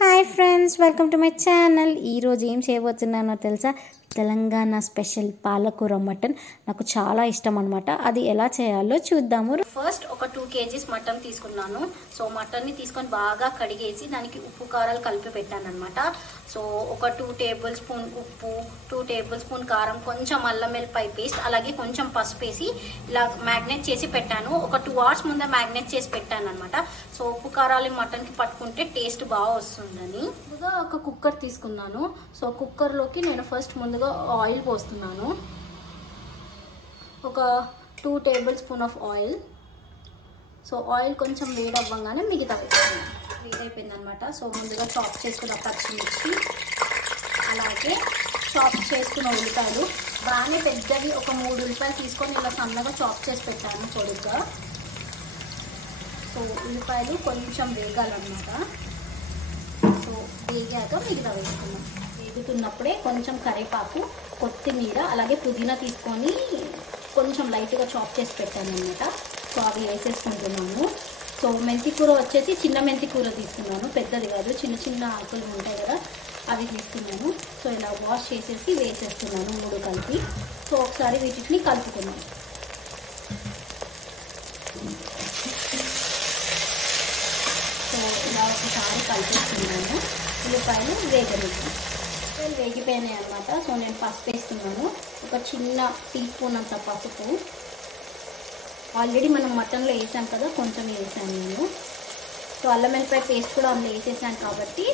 Hi friends, welcome to my channel. ఈరోజు ఏం చేయబోతున్నానో తెలుసా? తెలంగాణ స్పెషల్ పాలకూర మటన్. నాకు చాలా ఇష్టం అనమాట. అది ఎలా చేయాలో చూద్దాము. ఫస్ట్ ఒక 2 kgs మటన్ తీసుకున్నాను. సో మటన్ని తీసుకొని బాగా కడిగేసి దానికి ఉప్పు కారాలు కలిపి పెట్టాను అనమాట. సో ఒక 2 టేబుల్ స్పూన్ ఉప్పు, 2 టేబుల్ స్పూన్ కారం, కొంచెం అల్లం వెల్లిపాయ పేస్ట్, అలాగే కొంచెం పసుపు వేసి ఇలా మ్యాగ్నేట్ చేసి పెట్టాను. ఒక 2 hours ముందే మ్యాగ్నేట్ చేసి పెట్టాను అనమాట. సో ఉప్పు కారాలు మటన్కి పట్టుకుంటే టేస్ట్ బాగా వస్తుందని ముందుగా ఒక కుక్కర్ తీసుకున్నాను. సో కుక్కర్లోకి నేను ఫస్ట్ ముందుగా ఆయిల్ పోస్తున్నాను. ఒక 2 table spoon of oil. So oil కొంచెం వేడవ్వగానే మిగతా వేస్తున్నాను. వేడైపోయింది అనమాట. సో ముందుగా చాప్ చేసుకున్న పచ్చిమిర్చి, అలాగే చాప్ చేసుకున్న ఉల్లిపాయలు, బాగానే పెద్దవి ఒక 3 ఉల్లిపాయలు తీసుకొని ఇలా సన్నగా చాప్ చేసి పెట్టాను పొడుగ్గా. సో ఉల్లిపాయలు కొంచెం వేగాలన్నమాట. సో వేగాక మిగతా వేసుకున్నాం. వేగుతున్నప్పుడే కొంచెం కరివేపాకు, కొత్తిమీర, అలాగే పుదీనా తీసుకొని కొంచెం లైట్గా చాప్ చేసి పెట్టాను అనమాట. సో అవి వేసేసుకుంటున్నాను. సో మెంతి కూర వచ్చేసి చిన్న మెంతి కూర తీసుకున్నాను, పెద్దది కాదు, చిన్న చిన్న ఆకులు ఉంటాయి కదా, అవి తీసుకున్నాను. సో ఇలా వాష్ చేసేసి వేసేస్తున్నాను 3 కలిపి. సో ఒకసారి వీటిని కలుపుకున్నాను. సో ఇలా ఒకసారి కలిపేస్తున్నాను. ఉల్లిపాయలు వేగిపోయినాయి అనమాట. సో నేను పసుపు వేస్తున్నాను. ఒక చిన్న టీ స్పూన్ అంత పసుపు. ఆల్రెడీ మనం మటన్లో వేసాం కదా, కొంచెం వేసాను నేను. సో అల్లం వెల్లిపాయ పేస్ట్ కూడా అందులో వేసేసాను కాబట్టి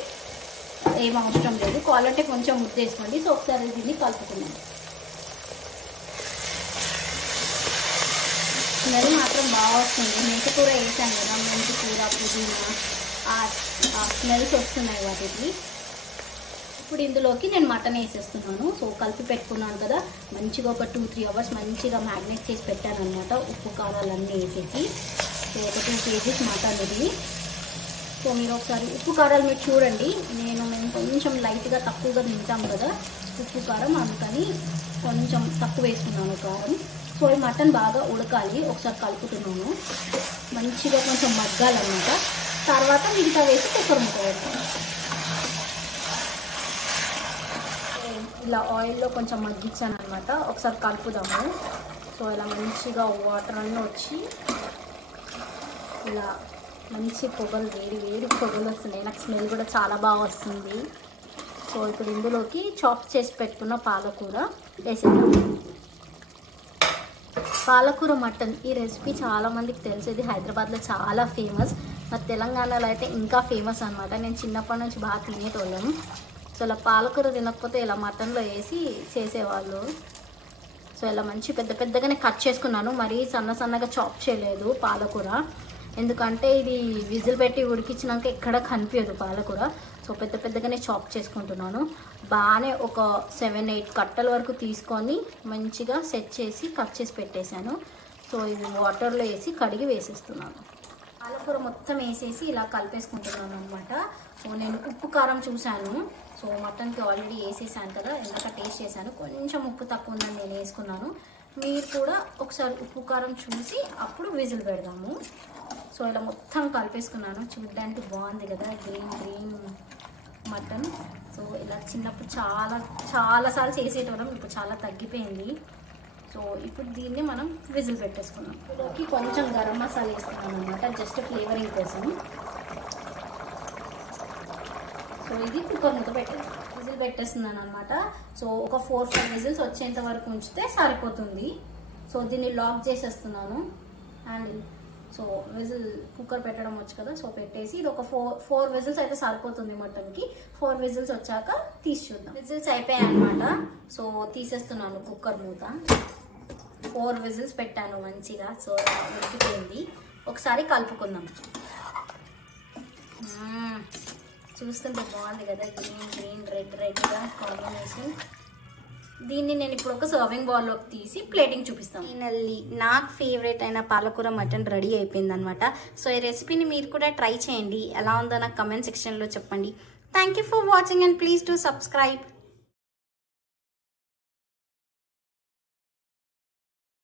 ఏం అవసరం లేదు. కావాలంటే కొంచెం ముద్ద వేసుకోండి. సో ఒకసారి దీన్ని కలుపుకున్నాను. స్మెల్ మాత్రం బాగా వస్తుంది. మెంతి కూర వేసాను కదా, మెంతి కూర, పుదీనా, ఆ స్మెల్స్ వస్తున్నాయి వాటికి. ఇప్పుడు ఇందులోకి నేను మటన్ వేసేస్తున్నాను. సో కలిపి పెట్టుకున్నాను కదా, మంచిగా ఒక 2-3 hours మంచిగా మ్యాగ్నేట్ చేసి పెట్టాను అనమాట, ఉప్పు కారాలన్నీ వేసేసి. సో ఒక 2 kgs మటన్ ఇది. సో మీరు ఒకసారి ఉప్పు కారాలు మీరు చూడండి. మేము కొంచెం లైట్గా తక్కువగా తింటాం కదా ఉప్పు కారం, అందుకని కొంచెం తక్కువ వేసుకున్నాను కారం. సో ఈ మటన్ బాగా ఉడకాలి. ఒకసారి కలుపుతున్నాను. మంచిగా కొంచెం మగ్గాలన్నమాట. తర్వాత మిగతా వేసి కుక్కర్ ముక్క వేస్తాను. ఇలా ఆయిల్లో కొంచెం మగ్గించాను అనమాట. ఒకసారి కలుపుదాము. సో ఇలా మంచిగా వాటర్ అన్నీ వచ్చి ఇలా మంచి పొగలు, వేడి పొగలు వస్తున్నాయి. నాకు స్మెల్ కూడా చాలా బాగా వస్తుంది. సో ఇప్పుడు ఇందులోకి చాప్ చేసి పెట్టుకున్న పాలకూర వేసేద్దాం. పాలకూర మటన్ ఈ రెసిపీ చాలామందికి తెలుసు. ఇది హైదరాబాద్లో చాలా ఫేమస్. మరి తెలంగాణలో అయితే ఇంకా ఫేమస్ అనమాట. నేను చిన్నప్పటి నుంచి బాగా తినేటోళ్ళను. సో ఇలా పాలకూర తినకపోతే ఇలా మటన్లో వేసి చేసేవాళ్ళు. సో ఇలా మంచి పెద్దగానే కట్ చేసుకున్నాను. మరీ సన్నగా చాప్ చేయలేదు పాలకూర, ఎందుకంటే ఇది విజిల్ పెట్టి ఉడికించినాక ఎక్కడ కనిపించదు పాలకూర. సో పెద్దగానే చాప్ చేసుకుంటున్నాను. బాగానే ఒక 7-8 కట్టల వరకు తీసుకొని మంచిగా సెట్ చేసి కట్ చేసి పెట్టేశాను. సో ఇది వాటర్లో వేసి కడిగి వేసేస్తున్నాను. పాలకూర మొత్తం వేసేసి ఇలా కలిపేసుకుంటున్నాను అనమాట. సో నేను ఉప్పు కారం చూశాను. సో మటన్కి ఆల్రెడీ వేసేసాను కదా, ఇందాక టేస్ట్ చేశాను. కొంచెం ఉప్పు తక్కువ ఉందని నేను వేసుకున్నాను. మీరు కూడా ఒకసారి ఉప్పు కారం చూసి అప్పుడు విజిల్ పెడదాము. సో ఇలా మొత్తం కలిపేసుకున్నాను. చూడడానికి బాగుంది కదా, గ్రీన్ మటన్. సో ఇలా చిన్నప్పుడు చాలాసార్లు చేసేటోళ్ళం, ఇప్పుడు చాలా తగ్గిపోయింది. సో ఇప్పుడు దీన్ని మనం విజిల్ పెట్టేసుకున్నాం. ఇందులోకి కొంచెం గరం మసాలా వేసుకున్నాం అనమాట, జస్ట్ ఫ్లేవరింగ్ కోసం. సో ఇది కుక్కర్ మూత విజిల్ పెట్టేస్తున్నాను అనమాట. సో ఒక 4-5 విజిల్స్ వచ్చేంత వరకు ఉంచితే సరిపోతుంది. సో దీన్ని లాక్ చేసేస్తున్నాను హ్యాండిల్. సో విజిల్ కుక్కర్ పెట్టడం వచ్చు కదా, సో పెట్టేసి ఇది ఒక 4 విజిల్స్ అయితే సరిపోతుంది మటన్కి. 4 విజిల్స్ వచ్చాక తీసి చూద్దాం. విజిల్స్ అయిపోయాయి అనమాట. సో తీసేస్తున్నాను కుక్కర్ మూత. 4 విజిల్స్ పెట్టాను మంచిగా. సో ఉడికిపోయింది. ఒకసారి కలుపుకుందాం. చూస్తుంటే బాగుంది కదా, గ్రీన్ రెడ్గా కాంబినేషన్. దీన్ని నేను ఇప్పుడు ఒక సర్వింగ్ బౌల్లోకి తీసి ప్లేటింగ్ చూపిస్తాను. ఫైనల్లీ నాకు ఫేవరెట్ అయిన పాలకూర మటన్ రెడీ అయిపోయింది అనమాట. సో ఈ రెసిపీని మీరు కూడా ట్రై చేయండి. ఎలా ఉందో నాకు కమెంట్ సెక్షన్లో చెప్పండి. Thank you for watching and please do subscribe.